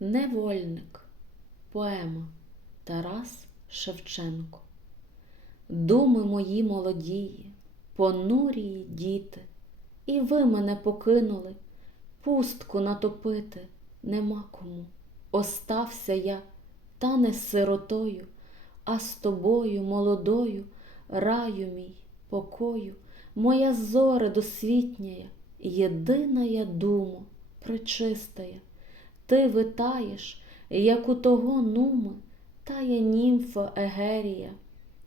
Невольник. Поема Тарас Шевченко. Думи мої молодії, понурії діти, і ви мене покинули, пустку натопити нема кому. Остався я, та не сиротою, а з тобою, молодою, раю мій, покою, моя зоре досвітняя, єдина я думо, пречистая. Ти витаєш, як у того нуми, тая німфа Егерія.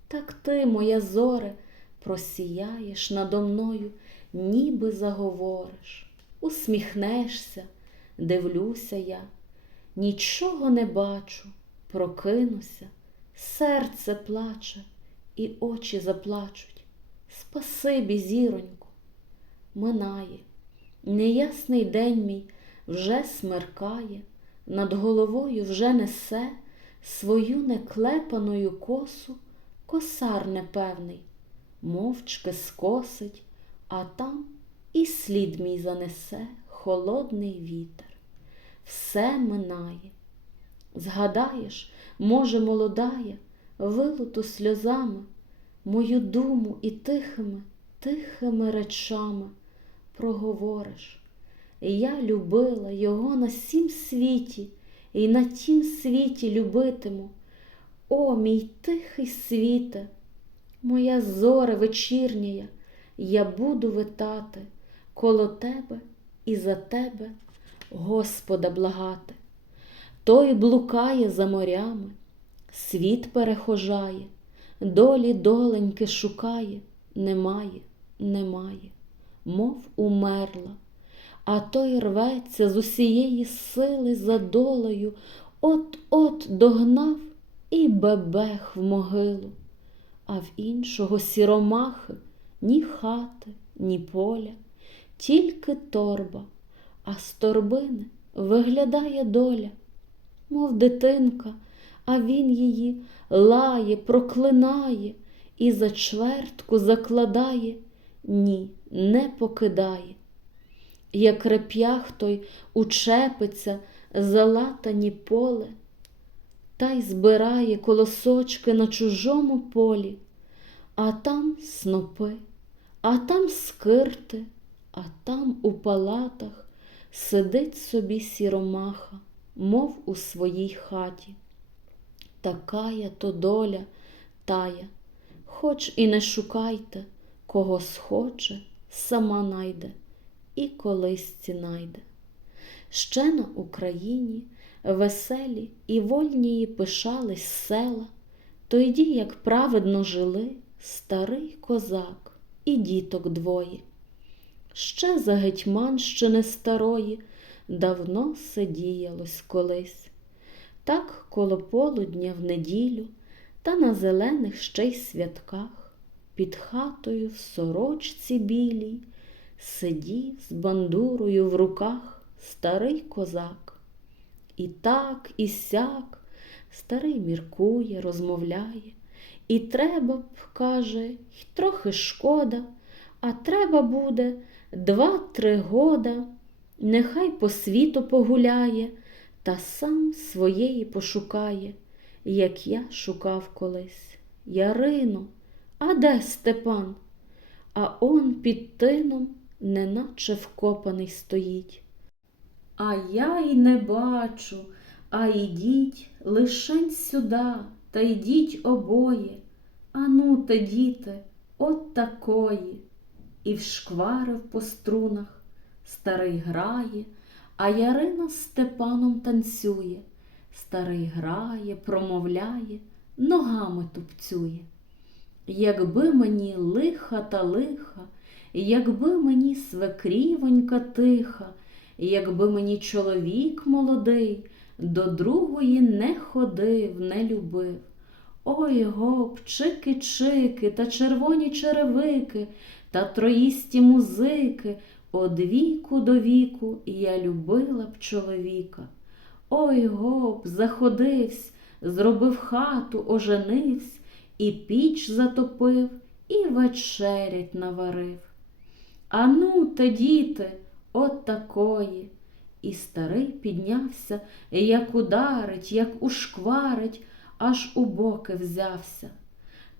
Так ти, моя зоре, просіяєш надо мною, ніби заговориш, усміхнешся, дивлюся я, нічого не бачу, прокинуся, серце плаче, і очі заплачуть. Спасибі, зіроньку, минає, неясний день мій вже смеркає, над головою вже несе свою неклепаною косу косар непевний, мовчки скосить, а там і слід мій занесе холодний вітер. Все минає. Згадаєш, може, молодає, вилуту сльозами, мою думу і тихими, тихими речами проговориш. Я любила його на сім світі, і на тім світі любитиму. О, мій тихий світе, моя зоре вечірняя, я буду витати коло тебе і за тебе, Господа благати. Той блукає за морями, світ перехожає, долі доленьки шукає, немає, немає, мов умерла, а той рветься з усієї сили за долею, от-от догнав і бебех в могилу, а в іншого сіромахи ні хати, ні поля, тільки торба, а з торбини виглядає доля, мов дитинка, а він її лає, проклинає і за чвертку закладає, ні, не покидає. Як реп'ях той учепиться залатані поле, та й збирає колосочки на чужому полі, а там снопи, а там скирти, а там у палатах сидить собі сіромаха, мов у своїй хаті. Такая то доля тая, хоч і не шукайте, кого схоче, сама найде і колись ці найде. Ще на Україні веселі і вольнії пишались села, тоді, як праведно жили старий козак і діток двоє. Ще за гетьманщини старої давно сидіялось колись. Так коло полудня в неділю та на зелених ще й святках під хатою в сорочці білій сидів з бандурою в руках старий козак. І так, і сяк старий міркує, розмовляє, і треба б, каже, й трохи шкода, а треба буде два-три года, нехай по світу погуляє, та сам своєї пошукає, як я шукав колись. Ярино, а де Степан? А он під тином, неначе вкопаний стоїть. А я й не бачу, а йдіть лишень сюда, та йдіть обоє. Ану те, діти, от такої. І вшкварив по струнах, старий грає, а Ярина з Степаном танцює. Старий грає, промовляє, ногами тупцює. Якби мені лиха та лиха, якби мені свекрівонька тиха, якби мені чоловік молодий, до другої не ходив, не любив. Ой гоп, чики-чики та червоні черевики та троїсті музики, од віку до віку я любила б чоловіка. Ой гоп, заходивсь, зробив хату, оженивсь, і піч затопив, і вечерять наварив. Ану те, діти, от такої, І старий піднявся, як ударить, як ушкварить, аж у боки взявся.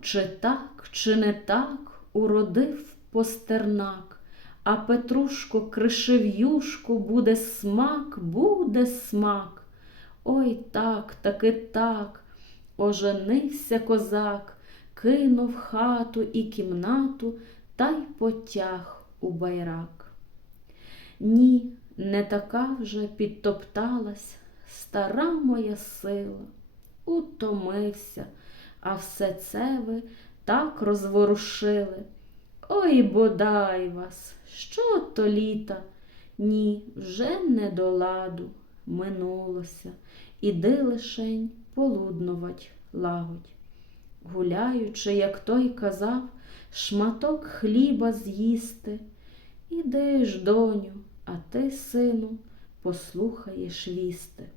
Чи так, чи не так уродив постернак, а Петрушко кришев'юшку буде смак, буде смак. Ой так, таки так, оженився козак, кинув хату і кімнату та й потяг у байрак. Ні, не така вже підтопталась стара моя сила, утомився, а все це ви так розворушили. Ой, бодай вас, що то літа? Ні, вже не до ладу минулося, іди лишень полуднувать лагодь. Гуляючи, як той казав, шматок хліба з'їсти. Іди ж, доню, а ти, сину, послухаєш вісти.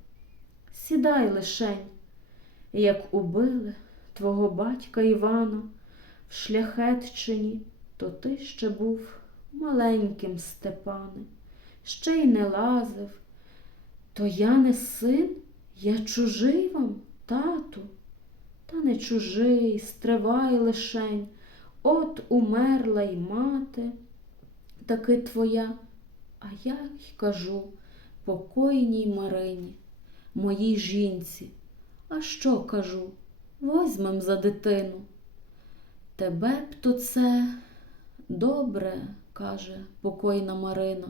Сідай лишень, як убили твого батька Івана в шляхетчині, то ти ще був маленьким Степане, ще й не лазив. То я не син, я чужий вам, тату, та не чужий, стривай лишень, от умерла й мати, таки твоя, а я й кажу покойній Марині, моїй жінці. А що кажу? Возьмем за дитину. Тебе б то це добре, каже покойна Марина.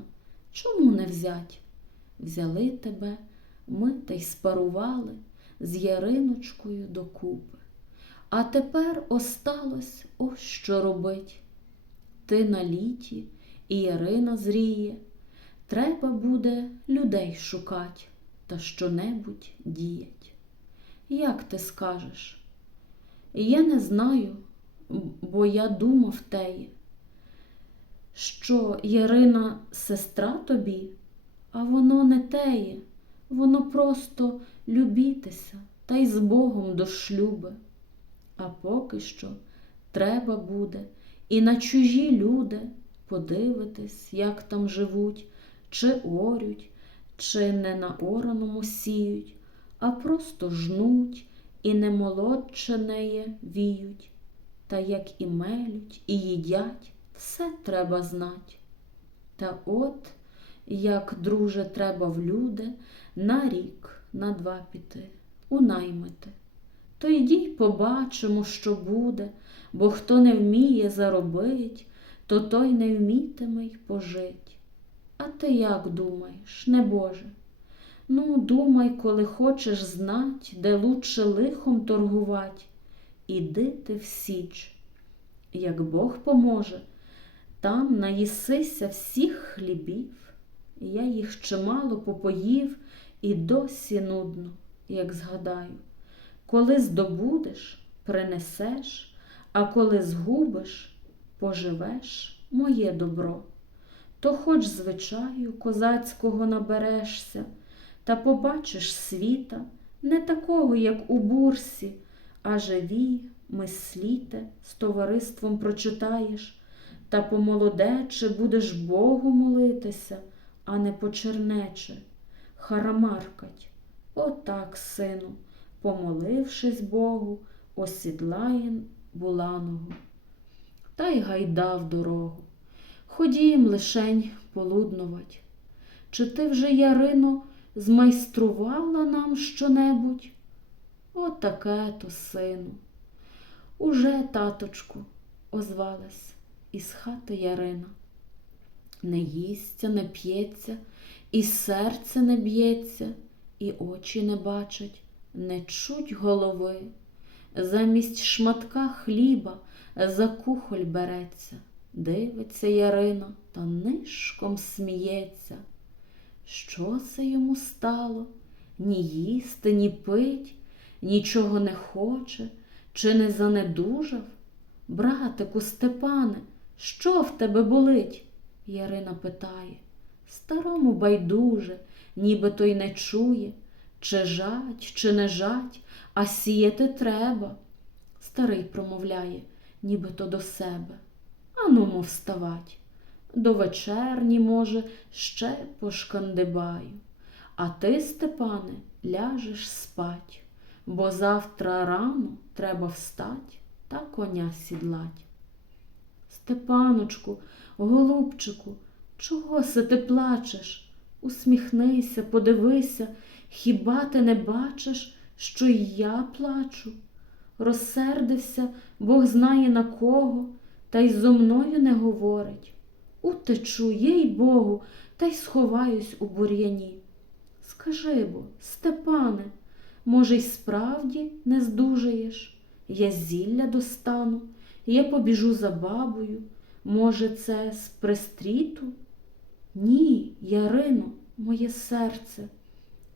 Чому не взять? Взяли тебе, ми та й спарували з Яриночкою докупи. А тепер осталось ось що робить. Ти на літі, і Ярина зріє. Треба буде людей шукать та щонебудь діять. Як ти скажеш? Я не знаю, бо я думав теє, що Ярина сестра тобі, а воно не теє, воно просто любітися та й з Богом до шлюби. А поки що треба буде і на чужі люди подивитись, як там живуть, чи орють, чи не на ораному сіють, а просто жнуть і немолодченеє віють. Та як і мелють, і їдять, все треба знать. Та от, як, друже, треба в люди на рік, на два піти, унаймити. То йді й побачимо, що буде, бо хто не вміє заробить, то той не вмітиме й пожить. А ти як думаєш, небоже? Ну, думай, коли хочеш знать, де лучше лихом торгувать, іди ти в січ. Як Бог поможе, там наїсися всіх хлібів. Я їх чимало попоїв і досі нудно, як згадаю. Коли здобудеш, принесеш, а коли згубиш, поживеш моє добро. То хоч звичаю козацького наберешся, та побачиш світа, не такого, як у бурсі, а живі, мисліте, з товариством прочитаєш, та помолодече будеш Богу молитися, а не почернече, харамаркать. Отак, сину, помолившись Богу, осідлає буланого. Та й гайда в дорогу. Ходім лишень полуднувать. Чи ти вже, Ярино, змайструвала нам щонебудь? Отаке то, сину. Уже, таточку, озвалась із хати Ярина. Не їсться, не п'ється, і серце не б'ється, і очі не бачать, не чуть голови. Замість шматка хліба за кухоль береться, дивиться Ярина та нишком сміється. Що це йому стало? Ні їсти, ні пить, нічого не хоче, чи не занедужав? Братику, Степане, що в тебе болить? Ярина питає. Старому байдуже, ніби той не чує, чи жать, чи не жать, а сіяти треба. Старий промовляє, ніби то до себе. Ану, мов вставать. до вечерні, може, ще пошкандибаю. А ти, Степане, ляжеш спать, бо завтра рано треба встать та коня сідлать. Степаночку, голубчику, чого се ти плачеш? Усміхнися, подивися, хіба ти не бачиш, що й я плачу? Розсердився, Бог знає на кого, та й зо мною не говорить. Утечу, їй Богу, та й сховаюсь у бур'яні. Скажи бо, Степане, може, й справді не здужаєш? Я зілля достану, я побіжу за бабою. Може, це з пристріту? Ні, Ярино, моє серце,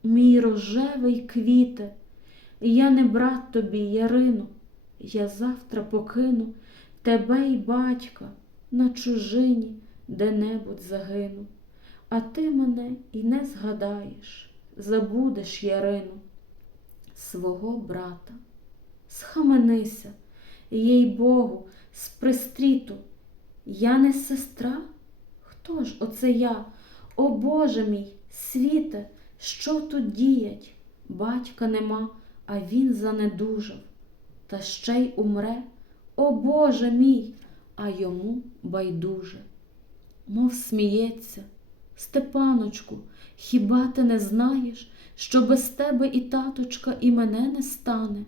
мій рожевий квіте, я не брат тобі, Ярино, я завтра покину тебе й батька на чужині де-небудь загину, а ти мене і не згадаєш, забудеш, Ярино, свого брата. Схаменися, їй Богу, з пристріту. Я не сестра? Хто ж оце я? О Боже мій, світе, що тут діять? Батька нема, а він занедужав, та ще й умре. О Боже мій, а йому байдуже. Мов сміється, Степаночку, хіба ти не знаєш, що без тебе і таточка, і мене не стане?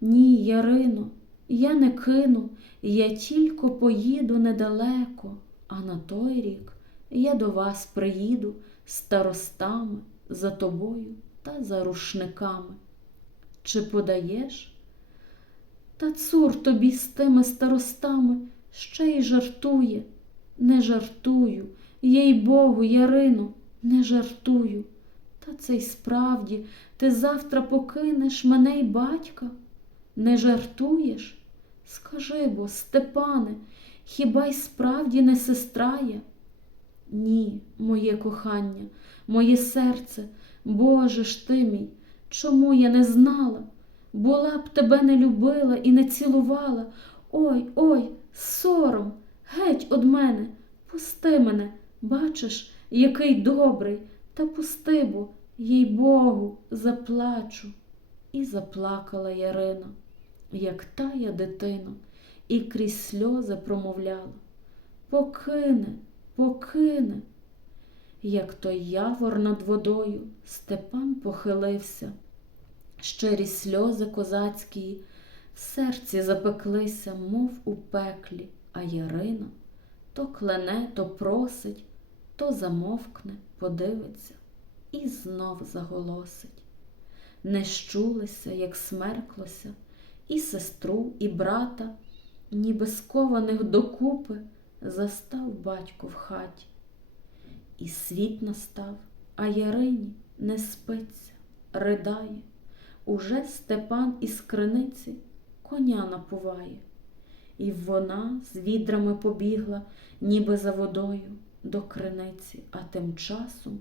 Ні, Ярино, я не кину, я тільки поїду недалеко, а на той рік я до вас приїду старостами за тобою та за рушниками. Чи подаєш? Та цур тобі з тими старостами ще й жартує. Не жартую, їй Богу, Ярино, не жартую. Та це й справді ти завтра покинеш мене й батька. Не жартуєш? Скажи бо, Степане, хіба й справді не сестра я? Ні, моє кохання, моє серце, Боже ж ти мій, чому я не знала? Була б тебе не любила і не цілувала. Ой, ой, сором, геть од мене, пусти мене, бачиш, який добрий, та пусти бо, їй Богу, заплачу. І заплакала Ярина, як тая дитина, і крізь сльози промовляла Покине, покине. Як той явор над водою, Степан похилився. Щирі сльози козацькі в серці запеклися, мов у пеклі, а Ярина то клене, то просить, то замовкне, подивиться і знов заголосить. Не щулися, як смерклося, і сестру, і брата, ніби скованих докупи, застав батько в хаті. І світ настав, а Ярині не спиться, ридає. Уже Степан із криниці коня напуває, і вона з відрами побігла, ніби за водою до криниці, а тим часом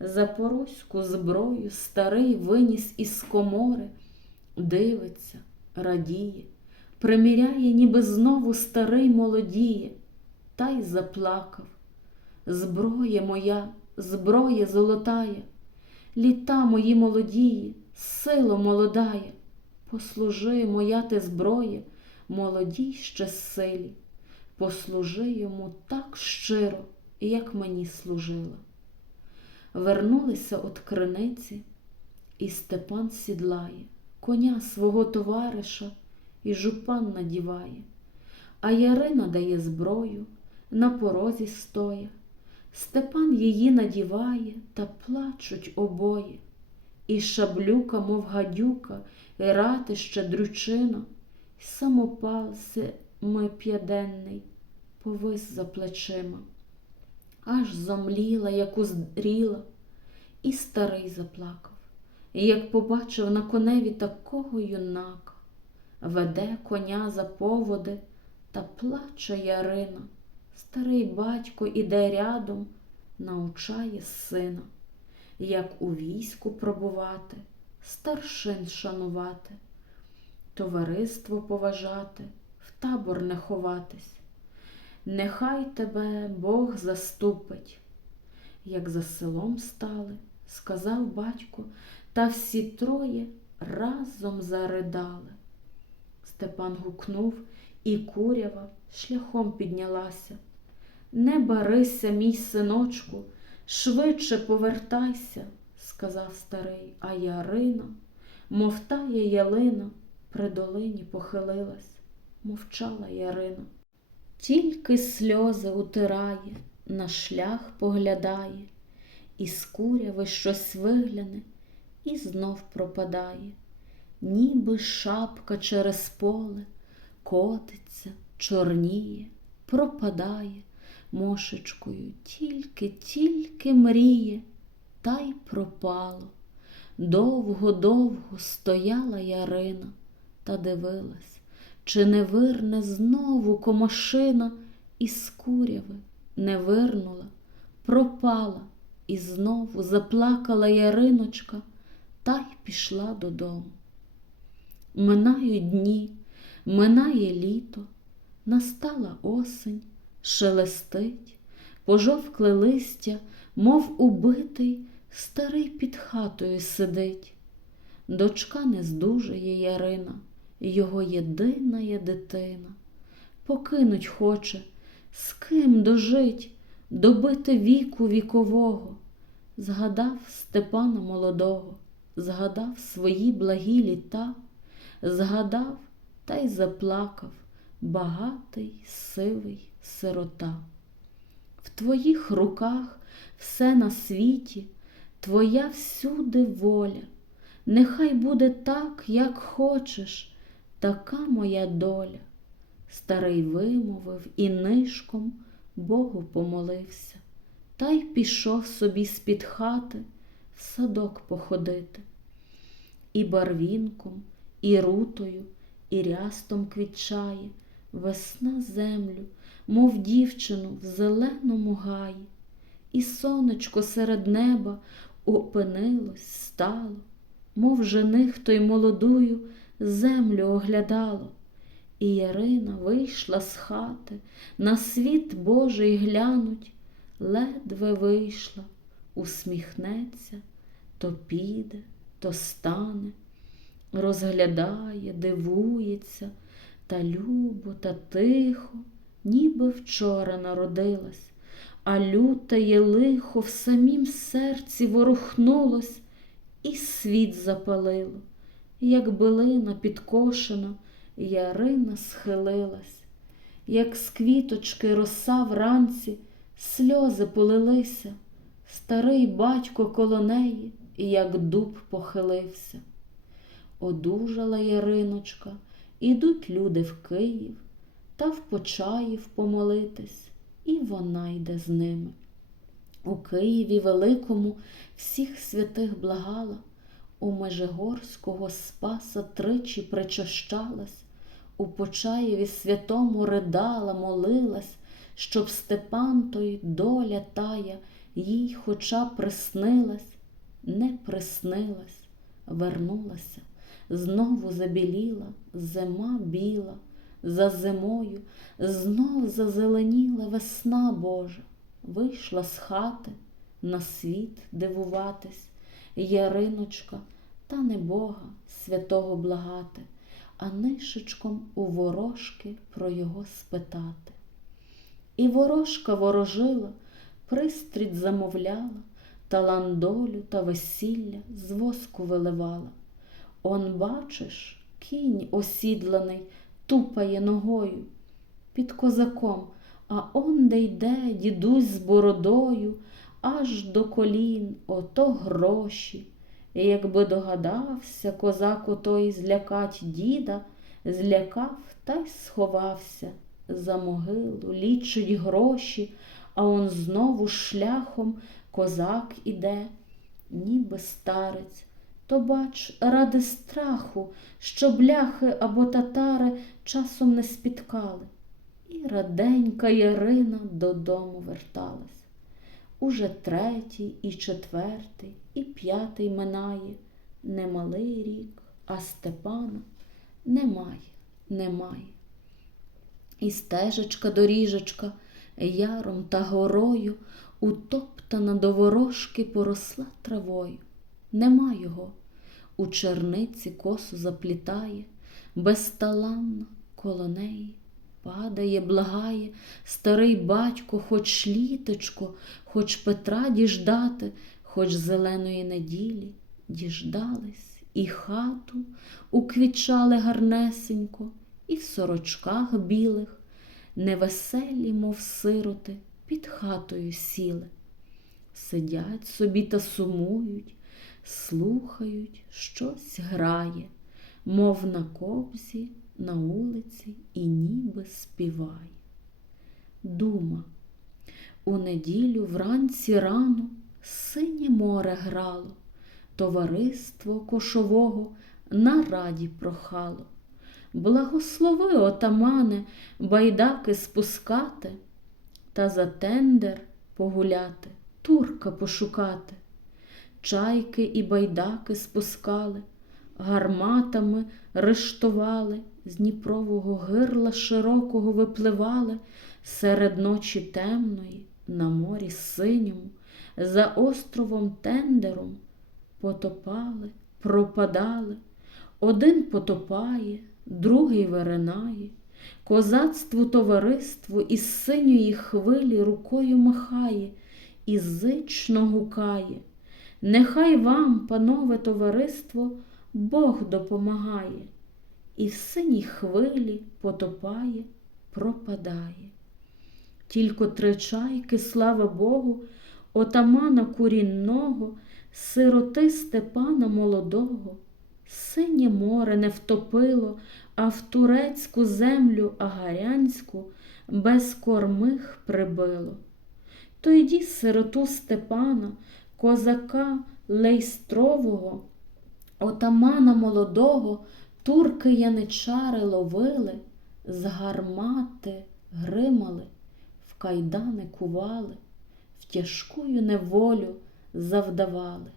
запорозьку зброю старий виніс із комори, дивиться, радіє, приміряє, ніби знову старий молодіє, та й заплакав. Зброя моя, зброя золотая, літа мої молодії, сило молодає, послужи моя ти зброя, молодій ще силі, послужи йому так щиро, як мені служила. Вернулися от криниці, і Степан сідлає, коня свого товариша і жупан надіває, а Ярина дає зброю, на порозі стоя. Степан її надіває, та плачуть обоє, і шаблюка, мов гадюка, і ратище дрючина, і самопал ми п'яденний повис за плечима. Аж зомліла, як уздріла, і старий заплакав, і як побачив на коневі такого юнака, веде коня за поводи та плаче Ярина. Старий батько іде рядом, научає сина, як у війську пробувати, старшин шанувати, товариство поважати, в табор не ховатись. нехай тебе Бог заступить. Як за селом стали, сказав батько, та всі троє разом заридали. Степан гукнув, і курява шляхом піднялася. Не барися, мій синочку, швидше повертайся, сказав старий, а Ярина, мов тая ялина, при долині похилилась, мовчала Ярина. Тільки сльози утирає, на шлях поглядає, і з куряви щось вигляне і знов пропадає, ніби шапка через поле котиться, чорніє, пропадає мошечкою, тільки, тільки мріє, та й пропало. Довго-довго стояла Ярина та дивилась, чи не вирне знову комашина із куряви не вирнула, пропала, і знову заплакала Яриночка та й пішла додому. Минають дні, минає літо, настала осень, шелестить, пожовкле листя, мов убитий, старий під хатою сидить. Дочка не здужає Ярина, його єдина є дитина. Покинуть хоче, з ким дожить, добити віку вікового. Згадав Степана молодого, згадав свої благі літа, згадав та й заплакав багатий сивий сирота. В твоїх руках все на світі, твоя всюди воля. Нехай буде так, як хочеш, така моя доля. Старий вимовив і нишком Богу помолився, та й пішов собі з-під хати в садок походити. І барвінком, і рутою, і рястом квітчає весна землю, мов дівчину в зеленому гаї, і сонечко серед неба опинилось, стало, мов жених той молодую землю оглядало. І Ярина вийшла з хати, на світ Божий глянуть, ледве вийшла, усміхнеться, то піде, то стане, розглядає, дивується, та любо, та тихо, ніби вчора народилась, а люте є лихо в самім серці ворухнулось, і світ запалило, як билина підкошена. Ярина схилилась, як з квіточки роса вранці, сльози полилися, старий батько коло неї, як дуб похилився. Одужала Яриночка, ідуть люди в Київ та в Почаїв помолитись, і вона йде з ними. У Києві Великому всіх святих благала, у Межигорського Спаса тричі причащалась, у Почаєві святому ридала, молилась, щоб Степан той доля тая їй хоча приснилась, не приснилась, вернулася, знову забіліла, зима біла, за зимою знов зазеленіла весна Божа, вийшла з хати на світ дивуватись, Яриночка, та не Бога святого благати а нишечком у ворожки про його спитати. І ворожка ворожила, пристріт замовляла, та ландолю та весілля з воску виливала. Он, бачиш, кінь осідланий тупає ногою під козаком, а он де йде дідусь з бородою, аж до колін ото гроші. І якби догадався козак отой злякать діда, злякав та й сховався за могилу, лічить гроші, а он знову шляхом козак іде, ніби старець. То, бач, ради страху, що бляхи або татари часом не спіткали. І раденька Ярина додому верталась. Уже третій і четвертий, і п'ятий минає немалий рік, а Степана немає, немає. І стежечка доріжечка яром та горою утоптана до ворожки поросла травою. Нема його, у черниці косу заплітає, безталанно коло неї падає, благає. Старий батько, хоч літочко, хоч Петра діждати, хоч зеленої неділі діждались, і хату уквічали гарнесенько, і в сорочках білих, невеселі, мов сироти, під хатою сіли. Сидять собі та сумують, слухають, щось грає, мов на кобзі, на вулиці і ніби співає. Дума. У неділю вранці рано синє море грало, товариство кошового на раді прохало. Благослови, отамане, байдаки спускати, та за тендер погуляти, турка пошукати. Чайки і байдаки спускали, гарматами рештували, з Дніпрового гирла широкого випливали серед ночі темної, на морі синьому, за островом тендером потопали, пропадали. Один потопає, другий виринає, козацтву товариству із синьої хвилі рукою махає і зично гукає. Нехай вам, панове товариство, Бог допомагає, і в синій хвилі потопає, пропадає. Тільки три чайки, слава Богу, отамана курінного, сироти Степана молодого, синє море не втопило, а в турецьку землю агарянську без кормих прибило. То йді сироту Степана, козака лейстрового, отамана молодого, турки яничари ловили, з гармати гримали, в кайдани кували, в тяжкую неволю завдавали.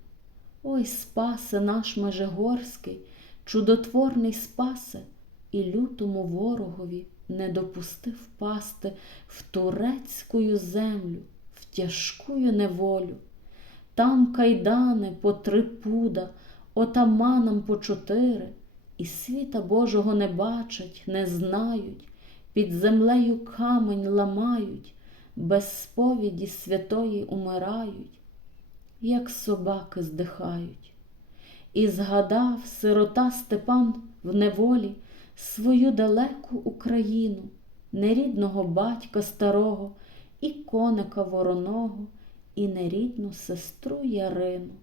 Ой, спасе наш Межигорський, чудотворний спасе, і лютому ворогові не допустив пасти в турецькую землю, в тяжкую неволю. Там кайдани по три пуда, отаманам по чотири, і світа Божого не бачать, не знають, під землею камень ламають, без сповіді святої умирають, як собаки здихають. І згадав сирота Степан в неволі свою далеку Україну, нерідного батька старого, і коника вороного, і нерідну сестру Ярину.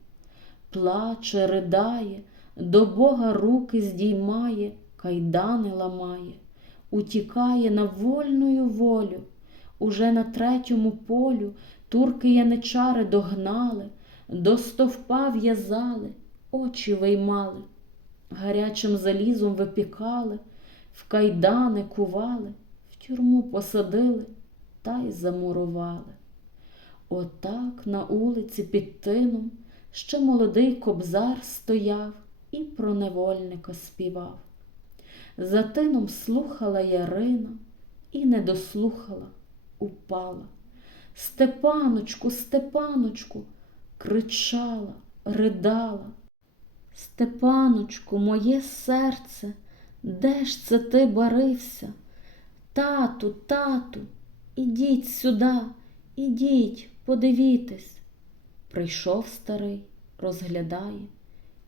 Плаче, ридає, до Бога руки здіймає, кайдани ламає, утікає на вольною волю. Уже на третьому полю турки яничари догнали, до стовпа в'язали, очі виймали, гарячим залізом випікали, в кайдани кували, в тюрму посадили та й замурували. Отак на улиці під тином ще молодий кобзар стояв і про невольника співав. За тином слухала Ярина і не дослухала, упала. Степаночку, Степаночку, кричала, ридала. Степаночку, моє серце, де ж це ти барився? Тату, тату, ідіть сюди, ідіть, подивітесь. Прийшов старий, розглядає,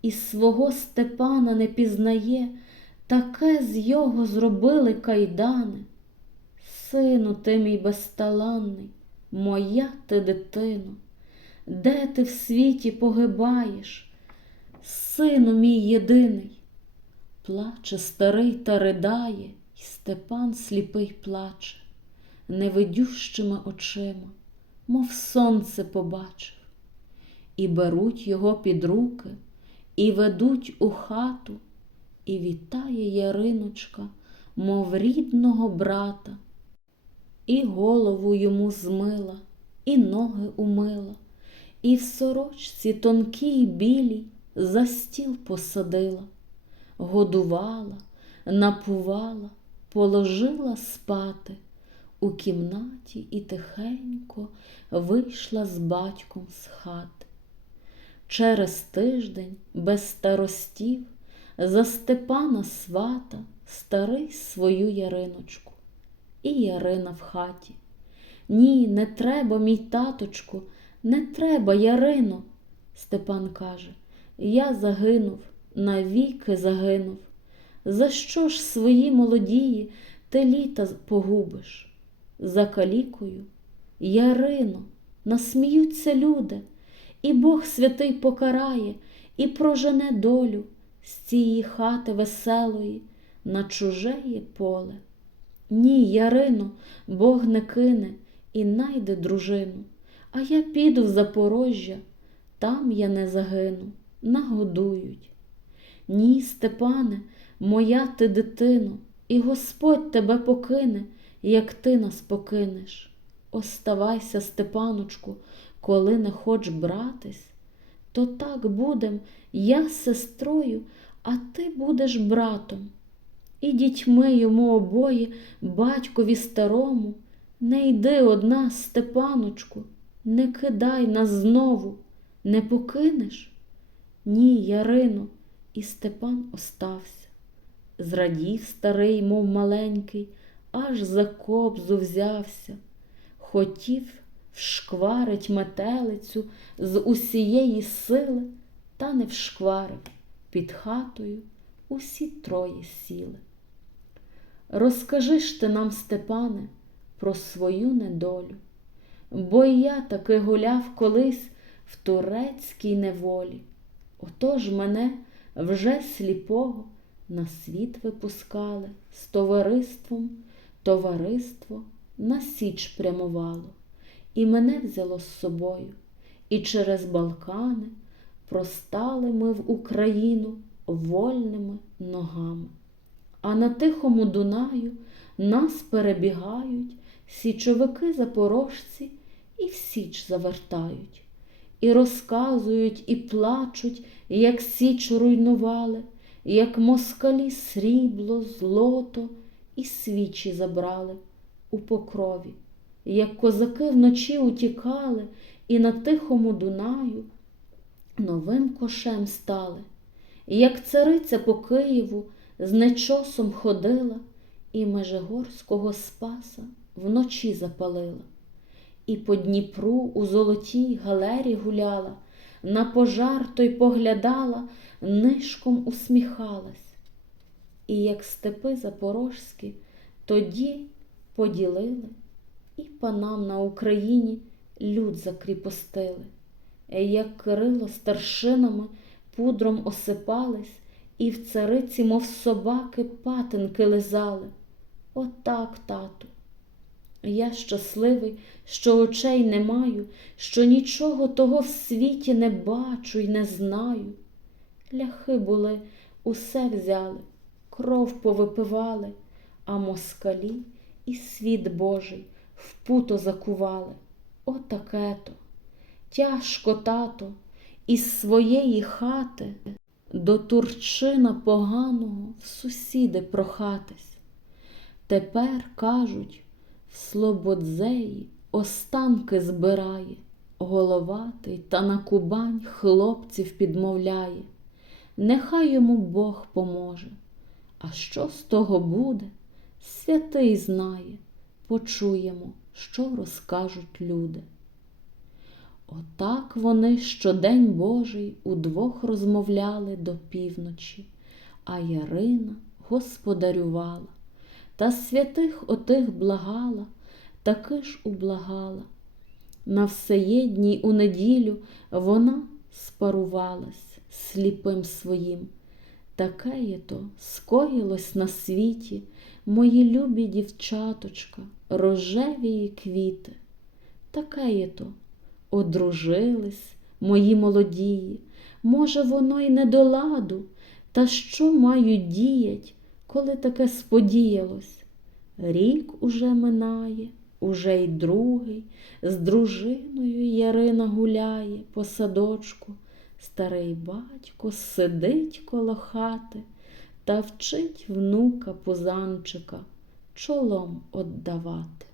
і свого Степана не пізнає, таке з його зробили кайдани. Сину ти мій безталанний, моя ти дитино, де ти в світі погибаєш, сину мій єдиний, плаче старий та ридає, і Степан сліпий плаче, невидющими очима, мов сонце побачив, і беруть його під руки, і ведуть у хату, і вітає Яриночка, мов рідного брата. І голову йому змила, і ноги умила, і в сорочці тонкій білій за стіл посадила, годувала, напувала, положила спати у кімнаті і тихенько вийшла з батьком з хати. Через тиждень без старостів за Степана свата старий свою Яриночку. І Ярина в хаті. Ні, не треба, мій таточку, не треба, Ярино. Степан каже, я загинув, навіки загинув. За що ж свої молодії ти літа погубиш? За калікою, Ярино, насміються люди, і Бог святий покарає і прожене долю з цієї хати веселої на чужеє поле. Ні, Ярино, Бог не кине і найде дружину, а я піду в Запорожжя, там я не загину, нагодують. Ні, Степане, моя ти дитино, і Господь тебе покине, як ти нас покинеш. Оставайся, Степаночку, коли не хоч братись, то так будем я сестрою, а ти будеш братом. І дітьми йому обоє, батькові старому, не йди одна, Степаночку, не кидай нас знову, не покинеш? Ні, Ярино, і Степан остався. Зрадів старий, мов маленький, аж за кобзу взявся. Хотів вшкварить метелицю з усієї сили, та не вшкварив під хатою усі троє сіли. Розкажи ж ти нам, Степане, про свою недолю, бо й я таки гуляв колись в турецькій неволі. Отож мене вже сліпого на світ випускали з товариством, товариство на січ прямувало, і мене взяло з собою, і через Балкани простали ми в Україну вольними ногами. А на тихому Дунаю нас перебігають січовики запорожці і в січ завертають, і розказують, і плачуть, як січ руйнували, як москалі срібло, злото і свічі забрали у покрові, як козаки вночі утікали і на тихому Дунаю новим кошем стали, як цариця по Києву з нечосом ходила і Межигорського спаса вночі запалила, і по Дніпру у золотій галері гуляла, на пожар той поглядала, нишком усміхалась. І як степи запорожські тоді поділили, і панам на Україні люд закріпостили, як Кирило старшинами пудром осипались, і в цариці, мов собаки, патинки лизали. Отак, тату. Я щасливий, що очей не маю, що нічого того в світі не бачу й не знаю. Ляхи були, усе взяли, кров повипивали, а москалі і світ Божий в путо закували. Отаке то. Тяжко, тато, із своєї хати до Турчина поганого в сусіди прохатись. Тепер, кажуть, в Слободзеї останки збирає, головатий та на Кубань хлопців підмовляє. Нехай йому Бог поможе. А що з того буде? Святий знає, почуємо, що розкажуть люди. Отак вони щодень Божий удвох розмовляли до півночі, а Ярина господарювала, та святих отих благала, таки ж ублагала. На всеєдній у неділю вона спарувалась сліпим своїм. Таке є то скоїлось на світі, мої любі дівчаточка, рожевії квіти. Таке є то одружились мої молодії, може, воно й не до ладу, та що мають діять, коли таке сподіялось? Рік уже минає, уже й другий, з дружиною Ярина гуляє по садочку. Старий батько сидить коло хати та вчить внука Пузанчика чолом оддавати.